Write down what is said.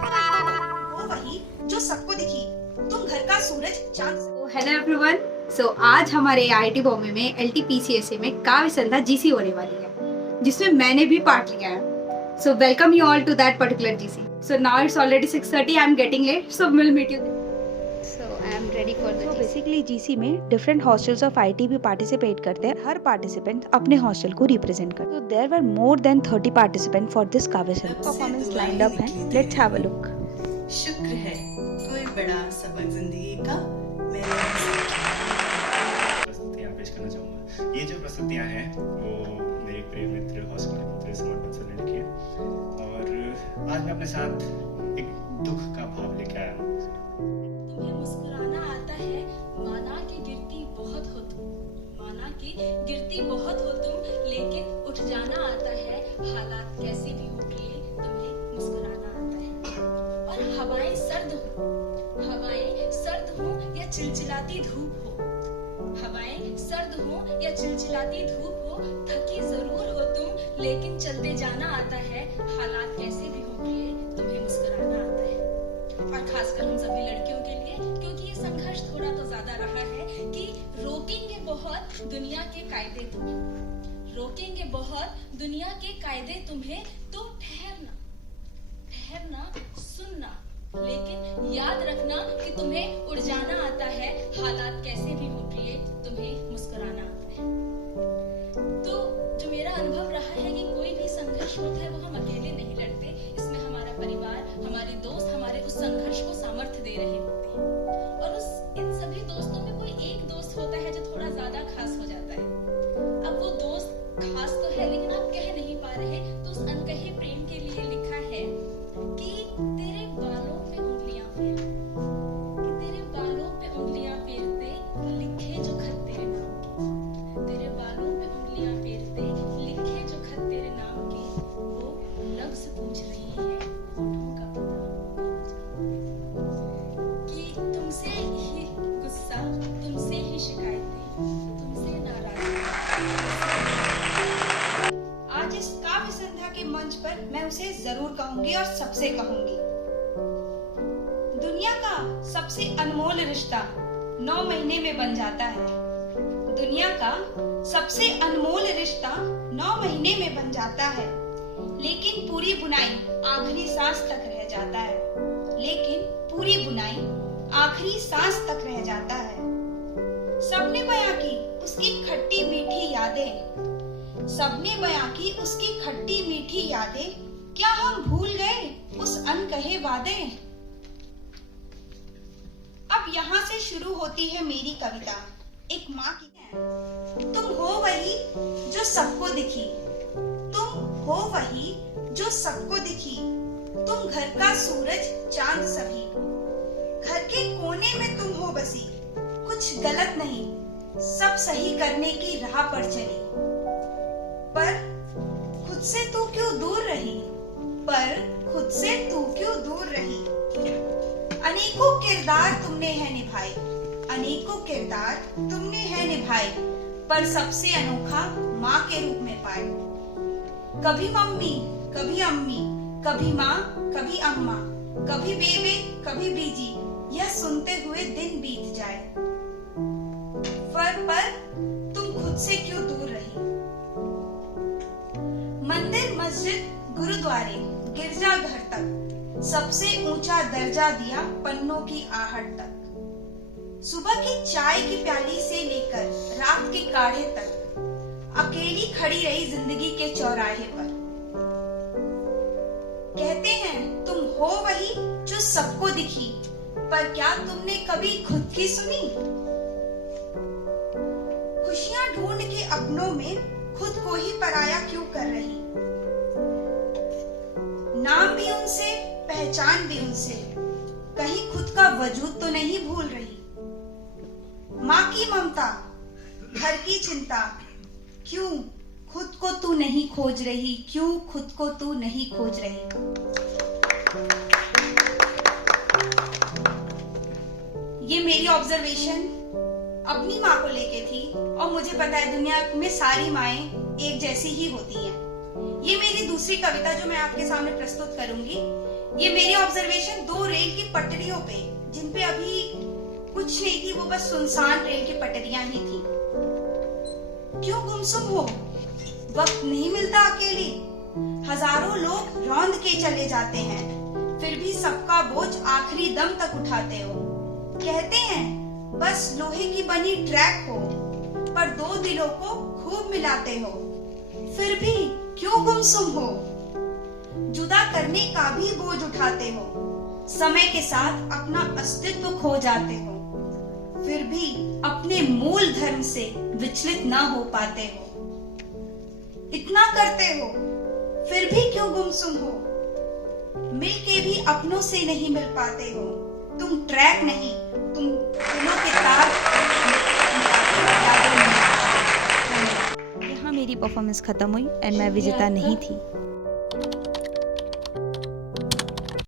वो वही जो सबको दिखी, तुम घर का सूरज चांद। Hello everyone. सो आज हमारे आईआईटी बॉम्बे में एलटीपीसीएसए में काव्य संध्या जीसी होने वाली है, जिसमें मैंने भी पार्ट लिया है। So welcome you all to that particular GC. So now it's already 6:30, I am getting late, so will meet you. So I am ready for the basically GC में डिफरेंट हॉस्टल्स ऑफ आईटी भी participate करते हैं। हर participant अपने hostel को represent करते हैं। तो there were more than 30 participant for this Kavya Sandhya. Performance lined up है, लेट्स हैव अ लुक। शुक्र है कोई बड़ा सबक जिंदगी का मेरे प्रस्तुतियाँ पेश करना चाहूँगा। ये जो प्रस्तुतियाँ हैं वो मेरे प्रिय मित्र हॉस्टल के पुत्र समर्पण से लिखी है, और आज मैं अपने साथ एक दुख का भाव लेके आया हूँ। तुम्हें मुस्कुराना आता है, माना कि गिरती बहुत हो तुम, माना कि गिरती बहुत हो तुम, लेकिन उठ जाना आता है। हालात कैसे भी हो प्रिय, तुम्हें मुस्कुराना आता है। और हवाएं सर्द हो या चिलचिलाती धूप हो, हवाएं सर्द हो या चिलचिलाती धूप हो, थकी जरूर हो तुम, लेकिन चलते जाना आता है। हालात कैसे भी हो प्रिय, तुम्हें मुस्कुराना आता है। और खासकर हम सभी लड़कियों के लिए, क्योंकि ये संघर्ष थोड़ा तो ज्यादा रहा है कि रोकेंगे बहुत दुनिया के कायदे तुम्हें, रोकेंगे बहुत दुनिया के कायदे तुम्हें, तो ठहरना सुनना, लेकिन याद रखना कि तुम्हें उड़ जाना आता है। हालात कैसे भी हो प्रिय, तुम्हें मुस्कुराना आता है। तो जो मेरा अनुभव रहा है कि कोई भी संघर्ष होता है वो हम अकेले नहीं लड़ते, इसमें हमारा परिवार, हमारे दोस्त हमारे उस संघर्ष को सामर्थ्य दे रहे होते हैं। और इन सभी दोस्तों में कोई एक दोस्त होता है जो थोड़ा ज्यादा खास हो जाता है। अब वो दोस्त खास तो है, लेकिन आप कह नहीं पा रहे, तो उस अनकहे प्रेम के लिए लिखा है कि तेरे बालों पे उंगलियां फेर, कि तेरे बालों पे उंगलियां फेरते लिखे जो खत तेरे नाम के, तेरे बालों पे उंगलियां फेरते लिखे जो खत तेरे नाम के, वो लफ्ज पूछ रही है होठों का पता, कि तुमसे ही गुस्सा, तुमसे ही शिकायतें, तुमसे नाराजगी। आज इस काव्य संध्या के मंच पर मैं उसे जरूर कहूंगी और सबसे कहूंगी, दुनिया का सबसे अनमोल रिश्ता 9 महीने में बन जाता है। दुनिया का सबसे अनमोल रिश्ता 9 महीने में बन जाता है, लेकिन पूरी बुनाई आखिरी सांस तक रह जाता है, लेकिन पूरी बुनाई आखिरी सांस तक रह जाता है। सबने बयां की उसकी खट्टी मीठी यादें, सबने बयां की उसकी खट्टी मीठी यादें, क्या हम भूल गए उस अनकहे वादे। अब यहाँ से शुरू होती है मेरी कविता, एक माँ की। तुम हो वही जो सबको दिखी, तुम हो वही जो सबको दिखी, तुम घर का सूरज चांद सभी, घर के कोने में तुम हो बसी, कुछ गलत नहीं सब सही करने की राह पर चली, पर खुद से तू क्यों दूर रही, पर खुद से तू क्यों दूर रही। अनेकों किरदार तुमने है निभाए, अनेकों किरदार तुमने है निभाए, पर सबसे अनोखा माँ के रूप में पाए। कभी मम्मी कभी अम्मी, कभी माँ कभी अम्मा, कभी बेबे कभी बीजी, यह सुनते हुए दिन बीत जाए, पर तुम खुद से क्यों दूर रही। मंदिर मस्जिद गुरुद्वारे गिरजाघर तक सबसे ऊंचा दर्जा दिया पन्नों की आहट तक। सुबह की चाय की प्याली से लेकर रात के काढ़े तक अकेली खड़ी रही जिंदगी के चौराहे पर। कहते हैं तुम हो वही जो सबको दिखी, पर क्या तुमने कभी खुद की सुनी। खुशियां ढूंढ के अपनों में खुद को ही पराया क्यों कर रही। नाम भी उनसे, पहचान भी उनसे, कहीं खुद का वजूद तो नहीं भूल रही। माँ की ममता, घर की चिंता, क्यों खुद को तू नहीं खोज रही, क्यों खुद को तू नहीं खोज रही। ये मेरी ऑब्जर्वेशन अपनी माँ को लेके थी, और मुझे पता है दुनिया में सारी माएं एक जैसी ही होती हैं। ये मेरी दूसरी कविता जो मैं आपके सामने प्रस्तुत करूंगी, ये मेरी ऑब्जर्वेशन 2 रेल की पटरियों पे, जिन पे अभी कुछ नहीं थी, वो बस सुनसान रेल की पटरियां ही थी। क्यों गुमसुम हो? वक्त नहीं मिलता अकेले। हजारों लोग रौंद के चले जाते हैं, फिर भी सबका बोझ आखिरी दम तक उठाते हो। कहते हैं बस लोहे की बनी ट्रैक हो, पर 2 दिलों को खूब मिलाते हो। फिर भी क्यों गुमसुम हो? जुदा करने का भी बोझ उठाते हो, समय के साथ अपना अस्तित्व खो जाते हो, फिर भी अपने मूल धर्म से विचलित ना हो पाते हो। इतना करते हो, फिर भी क्यों गुमसुम हो? मिल के भी अपनों से नहीं मिल पाते हो। तुम ट्रैक नहीं, तुम दिलों के तार। यहाँ मेरी परफॉर्मेंस खत्म हुई एंड मैं विजेता नहीं थी।